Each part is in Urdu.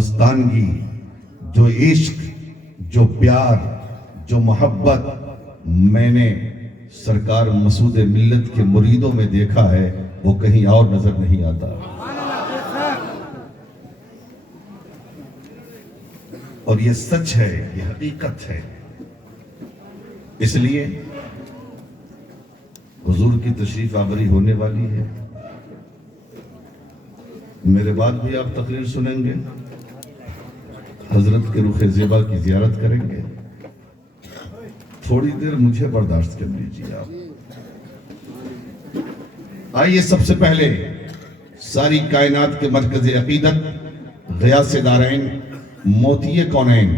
مستانگی، جو عشق، جو پیار، جو محبت میں نے سرکار مسعود ملت کے مریدوں میں دیکھا ہے وہ کہیں اور نظر نہیں آتا. اور یہ سچ ہے، یہ حقیقت ہے. اس لیے حضور کی تشریف آوری ہونے والی ہے. میرے بعد بھی آپ تقریر سنیں گے، حضرت کے رخ زیبا کی زیارت کریں گے. تھوڑی دیر مجھے برداشت کر لیجیے آپ. آئیے سب سے پہلے ساری کائنات کے مرکز عقیدت، غیاث دارین، موتی کونین،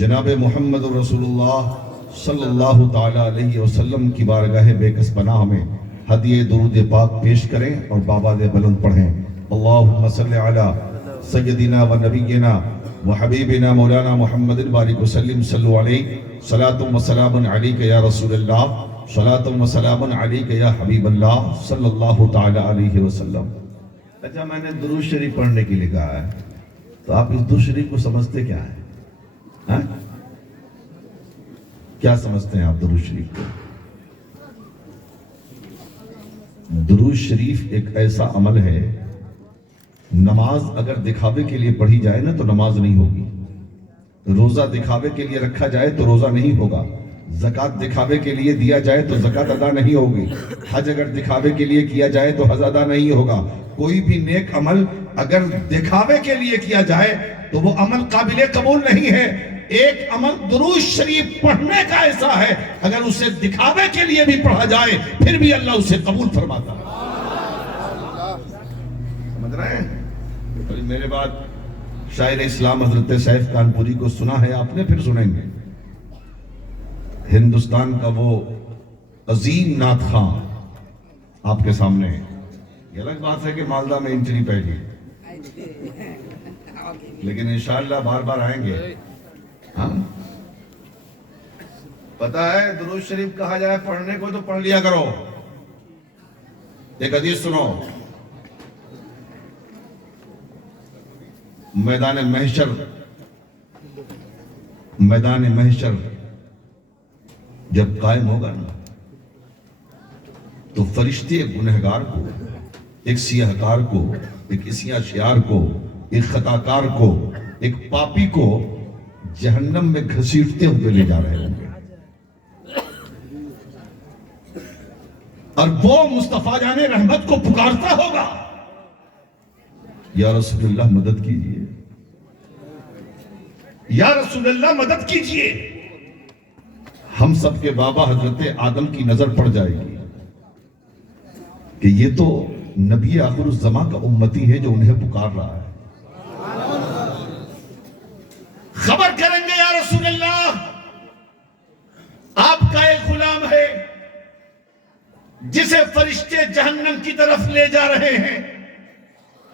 جناب محمد رسول اللہ صلی اللہ تعالی علیہ وسلم کی بارگاہ بے کس پناہ میں ہدیہ درود پاک پیش کریں اور بابا بلند پڑھیں. اللہم صلی علی سیدنا و نبینا و حبیبنا مولانا محمد بارک وسلم صلو علیہ صلاۃ و سلام علیک یا رسول اللہ، صلاۃ و سلام علیک یا حبیب اللہ صلی اللہ تعالی علیہ وسلم. اچھا، میں نے درود شریف پڑھنے کے لیے کہا ہے، تو آپ اس درود شریف کو سمجھتے کیا ہیں؟ کیا سمجھتے ہیں آپ درود شریف کو؟ درود شریف ایک ایسا عمل ہے، نماز اگر دکھاوے کے لیے پڑھی جائے نا تو نماز نہیں ہوگی. روزہ دکھاوے کے لیے رکھا جائے تو روزہ نہیں ہوگا. زکوٰۃ دکھاوے کے لیے دیا جائے تو زکوٰۃ ادا نہیں ہوگی. حج اگر دکھاوے کے لیے کیا جائے تو حج ادا نہیں ہوگا. کوئی بھی نیک عمل اگر دکھاوے کے لیے کیا جائے تو وہ عمل قابل قبول نہیں ہے. ایک عمل درود شریف پڑھنے کا ایسا ہے، اگر اسے دکھاوے کے لیے بھی پڑھا جائے پھر بھی اللہ اسے قبول فرماتا ہے. سمجھ رہے ہیں؟ میرے بعد شاعر اسلام حضرت سیف کانپوری کو سنا ہے آپ نے، پھر سنیں گے. ہندوستان کا وہ عظیم نعت خواں آپ کے سامنے ہے. یہ الگ بات ہے کہ مالدہ میں انٹری پہلی، لیکن انشاءاللہ بار بار آئیں گے. ہاں پتا ہے، درود شریف کہا جائے پڑھنے کو تو پڑھ لیا کرو. ایک حدیث سنو. میدان محشر جب قائم ہوگا نا تو فرشتے ایک گنہگار کو، ایک سیاہ کار کو، ایک اسیاں شیار کو، ایک خطاکار کو، ایک پاپی کو جہنم میں گھسیٹتے ہوئے لے جا رہے ہوں گے. اور وہ مصطفیٰ جان رحمت کو پکارتا ہوگا، یا رسول اللہ مدد کیجئے، یا رسول اللہ مدد کیجئے. ہم سب کے بابا حضرت آدم کی نظر پڑ جائے گی کہ یہ تو نبی آخر الزماں کا امتی ہے جو انہیں پکار رہا ہے. خبر کریں گے، یا رسول اللہ آپ کا ایک غلام ہے جسے فرشتے جہنم کی طرف لے جا رہے ہیں،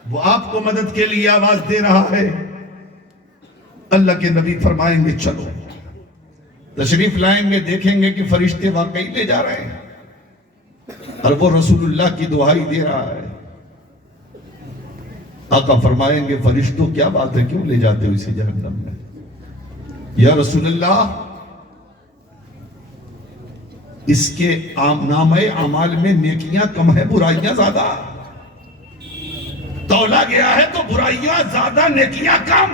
وہ آپ کو مدد کے لیے آواز دے رہا ہے. اللہ کے نبی فرمائیں گے چلو. تشریف لائیں گے، دیکھیں گے کہ فرشتے واقعی لے جا رہے ہیں اور وہ رسول اللہ کی دعائی دے رہا ہے. آقا فرمائیں گے فرشتوں کیا بات ہے، کیوں لے جاتے ہو اسے جہنم میں؟ یا رسول اللہ اس کے نامہ اعمال میں نیکیاں کم ہے، برائیاں زیادہ. تولا گیا ہے تو برائیاں زیادہ، نیکیاں کم.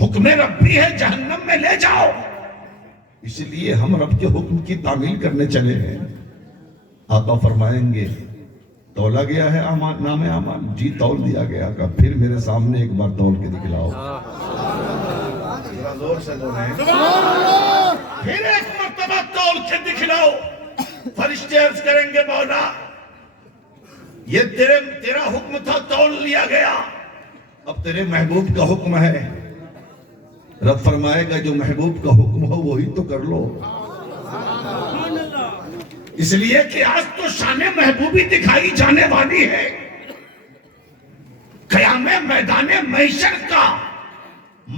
حکم ربی ہے جہنم میں لے جاؤ. اس لیے ہم رب کے حکم کی تعمیل کرنے چلے ہیں. آقا فرمائیں گے تولا گیا ہے نام اعمال؟ جی تول دیا گیا. کہ پھر میرے سامنے ایک بار تول کے دکھلاؤ. زور سے بولیں. پھر ایک مرتبہ تول کے دکھلاؤ. فرشتے عرض کریں گے مولا یہ تیرا حکم تھا، تول لیا گیا، اب تیرے محبوب کا حکم ہے. رب فرمائے گا جو محبوب کا حکم ہو وہی تو کر لو. اس لیے کہ آج تو شان محبوبی دکھائی جانے والی ہے. قیام میدان محشر کا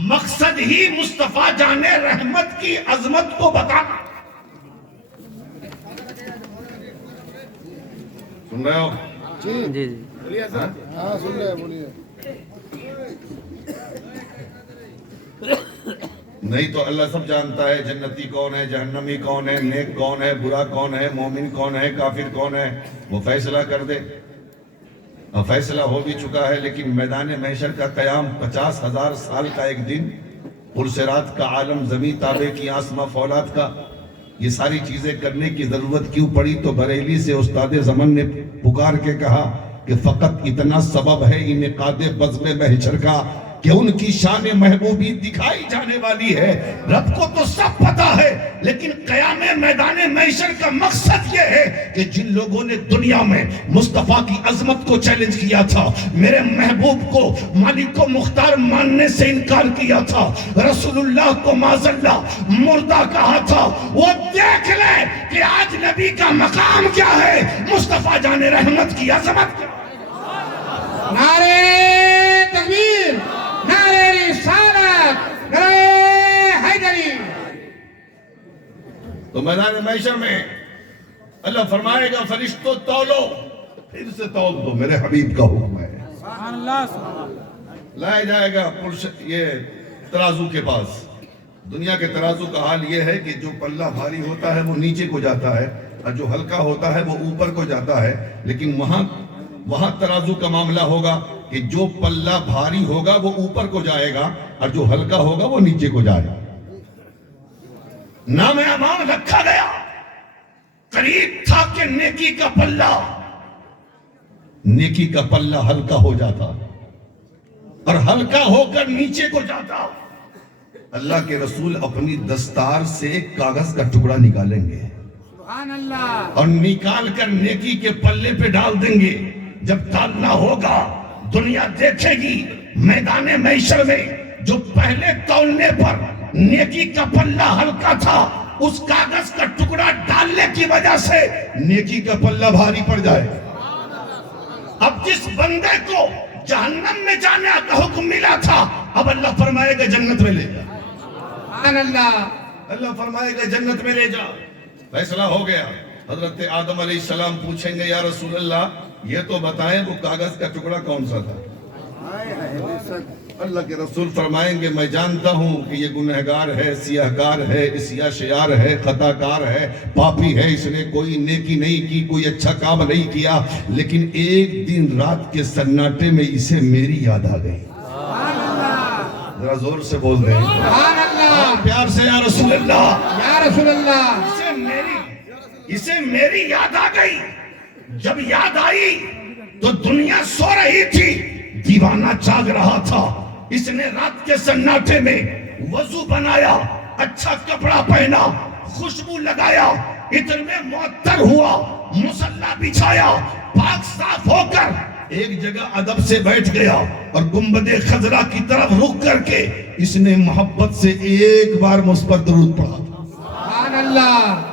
مقصد ہی مصطفیٰ جان رحمت کی عظمت کو بتانا. سن رہے ہو؟ جی جی بولیے سر. ہاں سن رہے ہیں، بولیے. نہیں تو اللہ سب جانتا ہے جنتی کون ہے، جہنمی کون ہے، نیک کون ہے، برا کون ہے، مومن کون ہے، کافر کون ہے، وہ فیصلہ کر دے۔ اور فیصلہ ہو بھی چکا ہے، لیکن میدان محشر کا قیام 50,000 سال کا ایک دن، پرسرات کا عالم، زمین تابع کی آسماں فولاد کا، یہ ساری چیزیں کرنے کی ضرورت کیوں پڑی؟ تو بریلی سے استاد زمن نے پکار کے کہا کہ فقط اتنا سبب ہے انعقاد بزم محشر کا کہ ان کی شان محبوبی دکھائی جانے والی ہے۔ رب کو تو سب پتا ہے، لیکن قیام میدان محشر کا مقصد یہ ہے کہ جن لوگوں نے دنیا میں مصطفیٰ کی عظمت کو چیلنج کیا تھا، میرے محبوب کو مالک و مختار ماننے سے انکار کیا تھا، رسول اللہ کو معذاللہ مردہ کہا تھا، وہ دیکھ لے کہ آج نبی کا مقام کیا ہے، مصطفیٰ جان رحمت کی عظمت کیا ہے۔ نعرے تکبیر، نعرے رسالت، نعرے حیدری۔ تو میدان محشر میں اللہ فرمائے گا فرشتوں تولو، پھر سے تول دو، میرے حبیب کا حکم ہے۔ سبحان اللہ، سبحان اللہ۔ لائے جائے گا یہ ترازو کے پاس۔ دنیا کے ترازو کا حال یہ ہے کہ جو پلہ بھاری ہوتا ہے وہ نیچے کو جاتا ہے، اور جو ہلکا ہوتا ہے وہ اوپر کو جاتا ہے، لیکن وہاں ترازو کا معاملہ ہوگا کہ جو پلہ بھاری ہوگا وہ اوپر کو جائے گا، اور جو ہلکا ہوگا وہ نیچے کو جائے گا۔ نام امان رکھا گیا، قریب تھا کہ نیکی کا پلہ ہلکا ہو جاتا اور ہلکا ہو کر نیچے کو جاتا۔ اللہ کے رسول اپنی دستار سے ایک کاغذ کا ٹکڑا نکالیں گے سبحان اللہ، اور نکال کر نیکی کے پلے پہ ڈال دیں گے۔ جب ڈالنا ہوگا دنیا دیکھے گی میدان محشر میں جو پہلے تولنے پر نیکی کا پلہ ہلکا تھا، اس کاغذ کا ٹکڑا ڈالنے کی وجہ سے نیکی کا پلہ بھاری پڑ جائے۔ اب جس بندے کو جہنم میں جانے کا حکم ملا تھا، اب اللہ فرمائے گا جنت میں لے جا۔ سبحان اللہ۔ اللہ فرمائے گا جنت میں لے جا۔ فیصلہ ہو گیا۔ حضرت آدم علیہ السلام پوچھیں گے یا رسول اللہ یہ تو بتائیں وہ کاغذ کا ٹکڑا کون سا تھا؟ اللہ کے رسول فرمائیں گے میں جانتا ہوں کہ یہ گنہگار ہے، سیاہکار ہے، اسیہ شیار ہے، خطا کار ہے، پاپی ہے، اس نے کوئی نیکی نہیں کی، کوئی اچھا کام نہیں کیا، لیکن ایک دن رات کے سناٹے میں اسے میری یاد آ گئی۔ ذرا زور سے بول دیں، سبحان اللہ، پیار سے یا رسول اللہ، یا رسول اللہ۔ اسے میری یاد آ گئی۔ جب یاد آئی تو دنیا سو رہی تھی، دیوانہ جاگ رہا تھا۔ اس نے رات کے سناٹے میں وضو بنایا، اچھا کپڑا پہنا، خوشبو لگایا، عطر میں معطر ہوا، مصلی بچھایا، پاک صاف ہو کر ایک جگہ ادب سے بیٹھ گیا اور گنبد خضرا کی طرف رخ کر کے اس نے محبت سے ایک بار مثبت درود پڑھا تھا۔ سبحان اللہ۔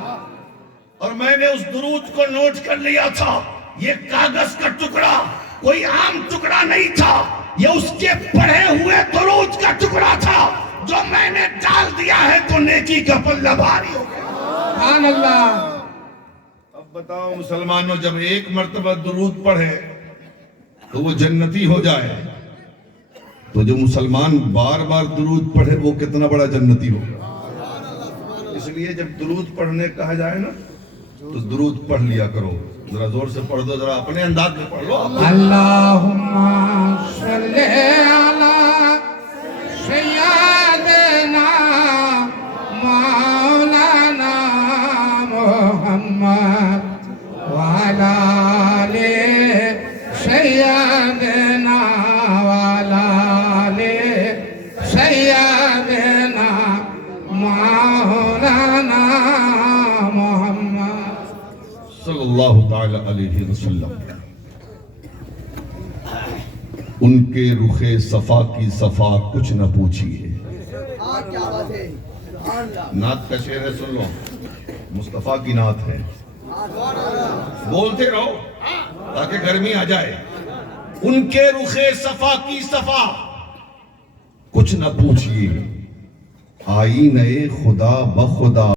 اور میں نے اس درود کو نوٹ کر لیا تھا۔ یہ کاغذ کا ٹکڑا کوئی عام ٹکڑا نہیں تھا، یہ اس کے پڑھے ہوئے درود کا ٹکڑا تھا جو میں نے ڈال دیا ہے تو نیکی کا پلہ بھاری ہو گیا۔ سبحان اللہ۔ اب بتاؤ مسلمانوں، جب ایک مرتبہ درود پڑھے تو وہ جنتی ہو جائے، تو جو مسلمان بار بار درود پڑھے وہ کتنا بڑا جنتی ہوگا۔ اس لیے جب درود پڑھنے کہا جائے نا تو درود پڑھ لیا کرو۔ ذرا زور سے پڑھ دو، ذرا اپنے انداز میں پڑھ لو۔ اللہم صلی علی سیدنا مولانا محمد وعلی آل سیدنا وعلی آل سیدنا مولانا محمد صلی اللہ تعالی علیہ وسلم۔ ان کے رخ صفا کی صفا کچھ نہ پوچھئے۔ نعت کا شعر ہے، سن لو، مصطفیٰ کی نعت ہے، بولتے رہو تاکہ گرمی آ جائے۔ ان کے رخ صفا کی صفا کچھ نہ پوچھئے، آئینہ خدا بخدا